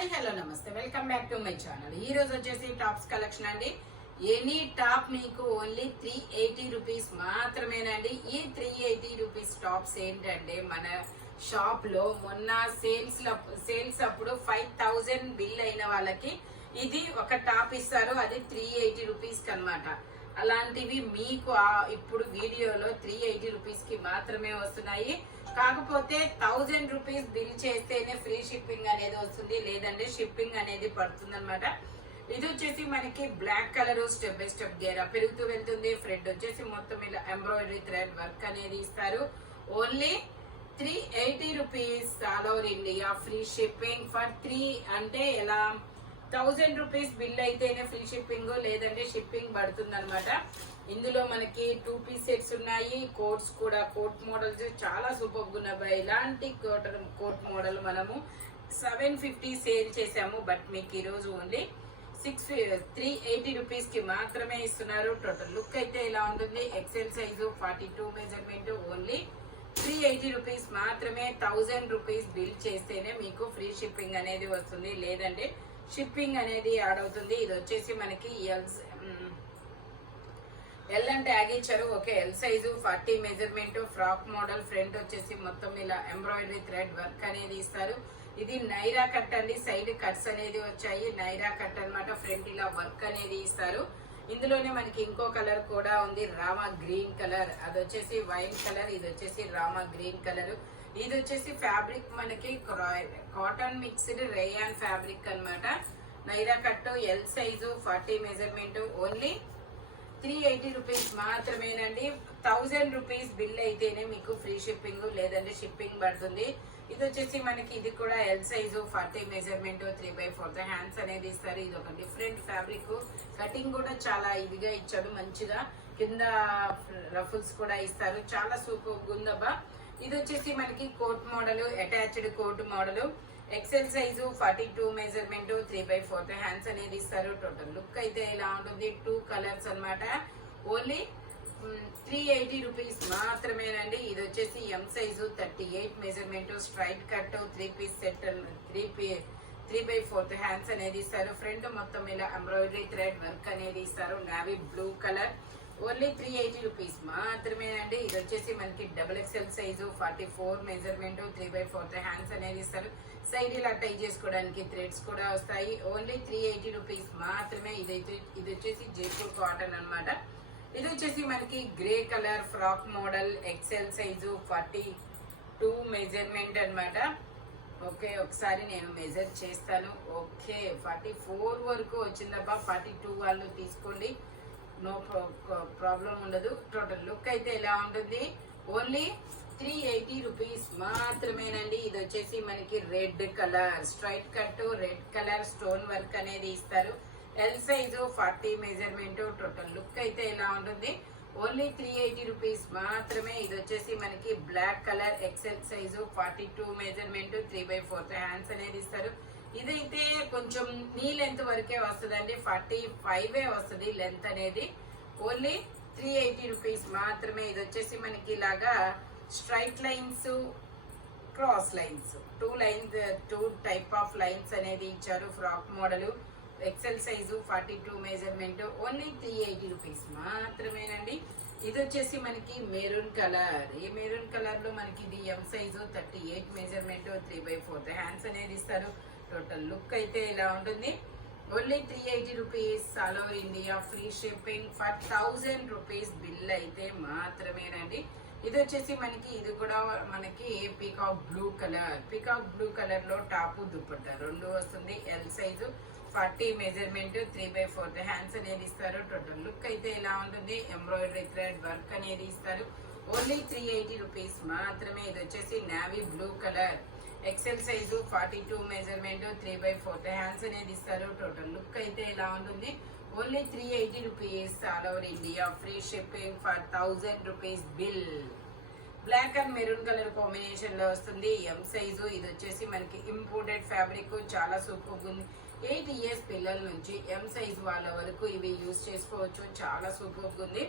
Hi hello నమస్తే, welcome back to my channel. ఈ రోజు వచ్చేసి టాప్స్ కలెక్షన్ అండి. ఎనీ టాప్ మీకు ఓన్లీ 380 రూపీస్ మాత్రమేనండి. ఈ 380 రూపీస్ టాప్స్ ఏంటంటే మన షాప్ లో మొన్న సేల్స్ అప్పుడు 5000 బిల్ అయిన వాళ్ళకి ఇది ఒక టాప్ ఇస్తారు. అది 380 రూపీస్ కనమాట. అలాంటివి మీకు ఇప్పుడు వీడియోలో 380 రూపీస్ కి మాత్రమే వస్తున్నాయి. కాకపోతే 1000 రూపీస్ బిల్ చేస్తేనే ఫ్రీ షిప్పింగ్ అనేది వస్తుంది, లేదంటే షిప్పింగ్ అనేది పడుతుంది అనమాట. ఇది వచ్చేసి మనకి black colour step by step గేరా పెరుగుతూ వెళ్తుంది. ఫ్రెడ్ వచ్చేసి మొత్తం ఇలా ఎంబ్రాయిడరీ థ్రెడ్ వర్క్ అనేది ఇస్తారు. Only 380 rupees all over India free shipping. For 3 అంటే ఎలా 1000 రూపీస్ బిల్ అయితేనే ఫ్రీ షిప్పింగ్, లేదంటే షిప్పింగ్ పడుతుంది అనమాట. ఇందులో మనకి 2 పీస్ సెట్స్ ఉన్నాయి. కోట్స్ కూడా కోట్ మోడల్స్ చాలా సూపర్ ఉన్నాయి. ఇలాంటి కోట్ మోడల్ మనము 750 సేల్ చేసాము, బట్ మీకు ఈరోజు ఓన్లీ 380 రూపీస్ కి మాత్రమే ఇస్తున్నారు. టోటల్ లుక్ అయితే ఇలా ఉంటుంది. XL size 42 measurement only 380 rupees మాత్రమే. 1000 రూపీస్ బిల్ చేస్తేనే మీకు ఫ్రీ షిప్పింగ్ అనేది వస్తుంది, లేదంటే షిప్పింగ్ అనేది యాడ్ అవుతుంది. ఇది వచ్చేసి మనకి ఎల్ అని ట్యాగ్ ఇచ్చారు. Okay, L size 40 measurement frock model. Front వచ్చేసి మొత్తం ఇలా ఎంబ్రాయిడరీ థ్రెడ్ వర్క్ అనేది ఇస్తారు. ఇది నైరా కట్ అండి. సైడ్ కట్స్ అనేది వచ్చాయి. నైరా కట్ అనమాట. ఫ్రంట్ ఇలా వర్క్ అనేది ఇస్తారు. ఇందులోనే మనకి ఇంకో కలర్ కూడా ఉంది, రామా గ్రీన్ కలర్. అది వచ్చేసి వైన్ కలర్. ఇది వచ్చేసి రామా గ్రీన్ కలర్. ఇది వచ్చేసి ఫ్యాబ్రిక్ మనకి కాటన్ మిక్స్డ్ రేయాన్ ఫ్యాబ్రిక్ అనమాట. Naira cut L size 40 measurement only 380 rupees మాత్రమేనండి. 1000 రూపీస్ బిల్ అయితేనే మీకు ఫ్రీ షిప్పింగ్, లేదంటే షిప్పింగ్ పడుతుంది. ఇది వచ్చేసి మనకి ఇది కూడా ఎల్ సైజు 40 మెజర్మెంట్ 3/4 హ్యాండ్స్ అనేది ఇస్తారు. ఇది ఒక డిఫరెంట్ ఫ్యాబ్రిక్. కటింగ్ కూడా చాలా ఇదిగా ఇచ్చాడు, మంచిగా కింద రఫుల్స్ కూడా ఇస్తారు. చాలా సూపర్ ఉందబ్బా. ఇది వచ్చేసి మనకి coat model, attached coat model. XL size 42 measurement 3/4 hands అనేది ఇస్తారు. టోటల్ లుక్ అయితే ఇలా ఉంటుంది. 2 కలర్స్ అనమాట. ఓన్లీ 380 రూపీస్ మాత్రమేనండి. ఇది వచ్చేసి M size 38 measurement straight cut 3 piece set 3/4 hands అనేది ఇస్తారు. ఫ్రంట్ మొత్తం ఇలా ఎంబ్రాయిడరీ థ్రెడ్ వర్క్ అనేది ఇస్తారు. Navy blue colour. Only 380 rupees మాత్రమేనండి. ఇది వచ్చేసి మనకి XXL సైజు 44 మెజర్మెంట్ 3/4 హ్యాండ్స్ అనేది ఇస్తారు. సైడ్ ఇలా టై చేసుకోవడానికి థ్రెడ్స్ కూడా వస్తాయి. ఓన్లీ 380 రూపీస్ మాత్రమే. ఇది వచ్చేసి జైపూర్ కాటన్ అనమాట. ఇది వచ్చేసి మనకి grey colour frock model. XL size 42 measurement అనమాట. ఓకే, ఒకసారి నేను మెజర్ చేస్తాను. ఓకే, 44 వరకు వచ్చిందబ్బా. 42 వాళ్ళు తీసుకోండి, నో ప్రాబ్లం ఉండదు. టోటల్ లుక్ అయితే ఇలా ఉంటుంది. ఓన్లీ 380 రూపీస్ మాత్రమేనండి. ఇది వచ్చేసి మనకి red colour straight cut red colour stone work అనేది ఇస్తారు. L size 40 measurement. Total look అయితే ఇలా ఉంటుంది. ఓన్లీ 380 రూపీస్ మాత్రమే. ఇది వచ్చేసి మనకి black colour XL size 42 measurement 3/4 hands అనేది ఇస్తారు. ఇదైతే కొంచెం నీ లెంత్ వరకే వస్తుందండి, 45 వస్తుంది లెంత్ అనేది. ఓన్లీ 380 రూపీస్ మాత్రమే. ఇది వచ్చేసి మనకి ఇలాగా straight lines, cross lines, 2 type of lines అనేది ఇచ్చారు. Frock model. XL size 42 measurement. Only 380 rupees మాత్రమేనండి. ఇది వచ్చేసి మనకి మెరూన్ కలర్. ఈ మెరూన్ కలర్ లో మనకి ఇది ఎం సైజు 38 మెజర్మెంట్ 3/4 హ్యాండ్స్ అనేది ఇస్తారు. టోటల్ లుక్ అయితే ఇలా ఉంటుంది. Only 380 rupees all over India free shipping. For 1000 rupees bill అయితే మాత్రమేనండి. ఇది వచ్చేసి మనకి ఇది కూడా మనకి peacock blue colour. Peacock blue colour లో టాపు దుపట్టా 2 వస్తుంది. ఎల్ సైజు 40 మెజర్మెంట్ 3/4 హ్యాండ్స్ అనేది ఇస్తారు. టోటల్ లుక్ అయితే ఇలా ఉంటుంది. ఎంబ్రాయిడరీ థ్రెడ్ వర్క్ అనేది ఇస్తారు. ఓన్లీ 380 రూపీస్ మాత్రమే. ఇది వచ్చేసి navy blue colour. XL size 42 measurement 3/4 hands అనేది ఇస్తారు. టోటల్ లుక్ అయితే ఇలా ఉంటుంది. Only 380 rupees all over India free shipping for 1000 rupees bill. Black and maroon colour combination లో వస్తుంది. M size. ఇది వచ్చేసి మనకి ఇంపోర్టెడ్ ఫ్యాబ్రిక్. చాలా సూపర్ ఉంది. 8 ఇయర్స్ పిల్లల నుంచి ఎం సైజు వాళ్ళ వరకు ఇవి యూజ్ చేసుకోవచ్చు. చాలా సూపర్ ఉంది.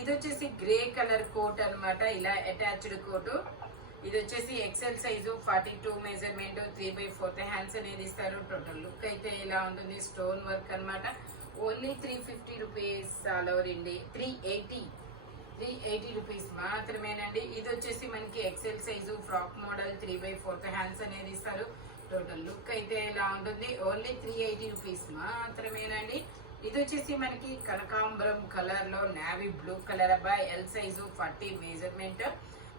ఇది వచ్చేసి గ్రే కలర్ కోట్ అనమాట. ఇలా అటాచ్డ్ కోట్. ఇది వచ్చేసి ఎక్సెల్ సైజు 42 మెజర్మెంట్ 3/4 హ్యాండ్స్ అనేది ఇస్తారు. టోటల్ లుక్ అయితే ఇలా ఉంటుంది, స్టోన్ వర్క్ అన్నమాట. Only 350 rupees all over India. 380 rupees మాత్రమేనండి. ఇది వచ్చేసి మనకి XL size frock model 3/4 hands అనేది ఇస్తారు. టోటల్ లుక్ అయితే ఇలా ఉంటుంది, ఓన్లీ 380 రూపీస్ మాత్రమేనండి. ఇది వచ్చేసి మనకి కనకాంబరం కలర్ లో నావీ బ్లూ కలర్ అబ్బాయి, ఎల్ సైజు 40 మెజర్మెంట్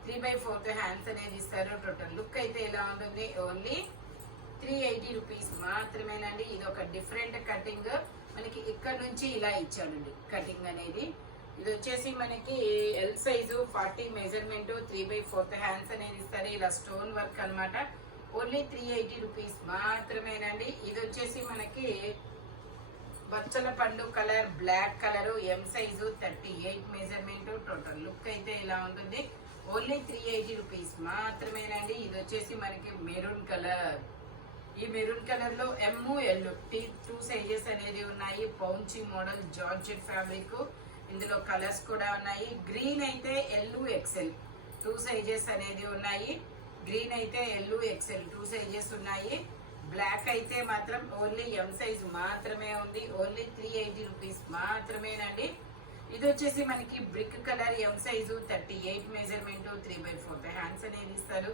3/4 హ్యాండ్స్ అనేది ఇస్తారు. టోటల్ లుక్ అయితే ఇలా ఉంటుంది, ఓన్లీ 380 రూపీస్ మాత్రమేనండి. ఇది ఒక డిఫరెంట్ కటింగ్, మనకి ఇక్కడ నుంచి ఇలా ఇచ్చాడండి కటింగ్ అనేది. ఇది వచ్చేసి మనకి ఎల్ సైజు 40 మెజర్మెంట్ 3/4 హ్యాండ్స్ అనేది ఇస్తారు. ఇలా స్టోన్ వర్క్ అన్నమాట. ఓన్లీ 380 రూపీస్ మాత్రమేనండి. ఇది వచ్చేసి మనకి బచ్చల పండు colour black colour, M size 38 measurement. Total look అయితే ఇలా ఉంటుంది, ఓన్లీ 380 రూపీస్ మాత్రమేనండి. ఇది వచ్చేసి మనకి మెరూన్ కలర్. ఈ మెరూన్ కలర్ లో ఎమ్ ఎల్ 2 సైజెస్ అనేది ఉన్నాయి. పౌంచి మోడల్ జార్జెట్ ఫ్యాబ్రిక్, ఇందులో కలర్స్ కూడా ఉన్నాయి. గ్రీన్ అయితే ఎల్ ఎక్సెల్ 2 సైజెస్ అనేది ఉన్నాయి. గ్రీన్ అయితే ఎల్ ఎక్సెల్ 2 సైజెస్ ఉన్నాయి. బ్లాక్ అయితే మాత్రం ఓన్లీ ఎం సైజ్ మాత్రమే ఉంది, ఓన్లీ 380 రూపీస్ మాత్రమేనండి. ఇది వచ్చేసి మనకి brick colour, M size 38 measurement 3/4 hands అనేది ఇస్తారు.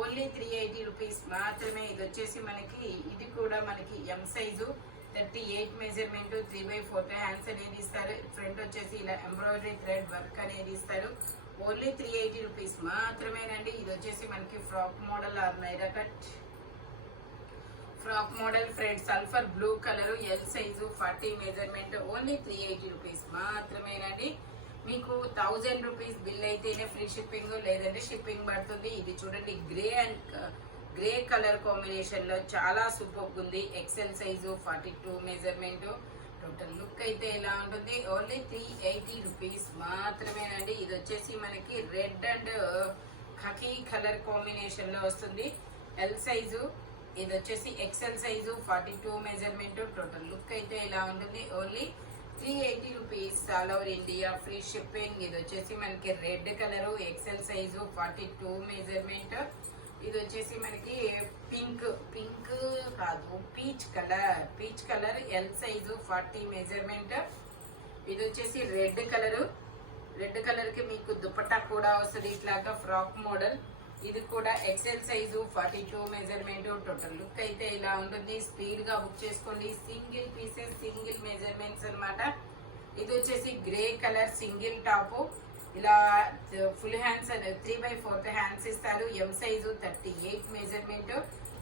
ఓన్లీ 380 రూపీస్ మాత్రమే. ఇది వచ్చేసి మనకి ఇది కూడా మనకి ఎం సైజు 38 మెజర్మెంట్ 3/4 హ్యాండ్స్ అనేది ఇస్తారు. ఫ్రంట్ వచ్చేసి ఇలా ఎంబ్రాయిడరీ థ్రెడ్ వర్క్ అనేది ఇస్తారు. ఓన్లీ 380 రూపీస్ మాత్రమేనండి. ఇది వచ్చేసి మనకి frock model or Naira cut frock model friend sulphur blue colour, L size 40 measurement, only 380 rupees మాత్రమేనండి. మీకు 1000 రూపీస్ బిల్ అయితేనే ఫ్రీ షిప్పింగ్, లేదంటే షిప్పింగ్ పడుతుంది. ఇది చూడండి, గ్రే కలర్ కాంబినేషన్ లో చాలా సూపర్ ఉంది. XL size 42 measurement. Total look అయితే ఇలా ఉంటుంది, ఓన్లీ 380 రూపీస్ మాత్రమేనండి. ఇది వచ్చేసి మనకి red and khaki colour combination లో వస్తుంది. ఎల్ సైజు, ఇది వచ్చేసి XL size 42 measurement. Total look అయితే ఇలా ఉంటుంది, only 380 rupees all over India, free shipping. ఇది వచ్చేసి మనకి red colour, XL size 42 measurement. ఇది వచ్చేసి మనకి పింక్ కాదు peach colour L size 40 measurement. ఇది వచ్చేసి రెడ్ కలర్ కి మీకు దుపట్టా కూడా వస్తుంది, ఇట్లాగా ఫ్రాక్ మోడల్. ఇది కూడా XL size 42 measurement. Total look అయితే ఇలా ఉంటుంది. స్పీడ్ గా బుక్ చేసుకోండి, సింగిల్ పీసెస్ సింగిల్ మెజర్మెంట్స్ అన్నమాట. ఇది వచ్చేసి గ్రే కలర్ సింగిల్ టాప్, ఇలా ఫుల్ హ్యాండ్స్ 3/4 హ్యాండ్స్ ఇస్తారు. ఎం సైజు 38 మెజర్మెంట్.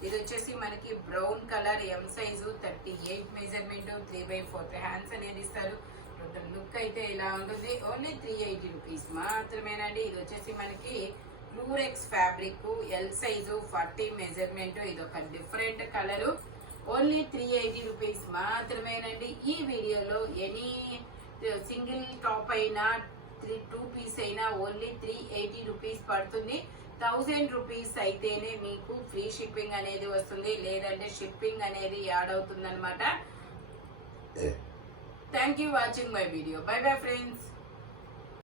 ఇది వచ్చేసి మనకి brown colour, M size 38 measurement 3/4 hands అనేది ఇస్తారు. టోటల్ లుక్ అయితే ఇలా ఉంటుంది, ఓన్లీ 380 రూపీస్ మాత్రమేనండి. ఇది వచ్చేసి మనకి Lurex fabric, L size 40 measurement. ఇది ఒక డిఫరెంట్ కలర్, ఓన్లీ 380 రూపీస్ మాత్రమేనండి. ఈ వీడియోలో ఎనీ సింగిల్ టాప్ అయినా 2 పీస్ అయినా ఓన్లీ 380 రూపీస్ పడుతుంది. 1000 రూపీస్ అయితేనే మీకు ఫ్రీ షిప్పింగ్ అనేది వస్తుంది, లేదంటే షిప్పింగ్ అనేది యాడ్ అవుతుంది అనమాట. Thank you watching my video. By bye friends.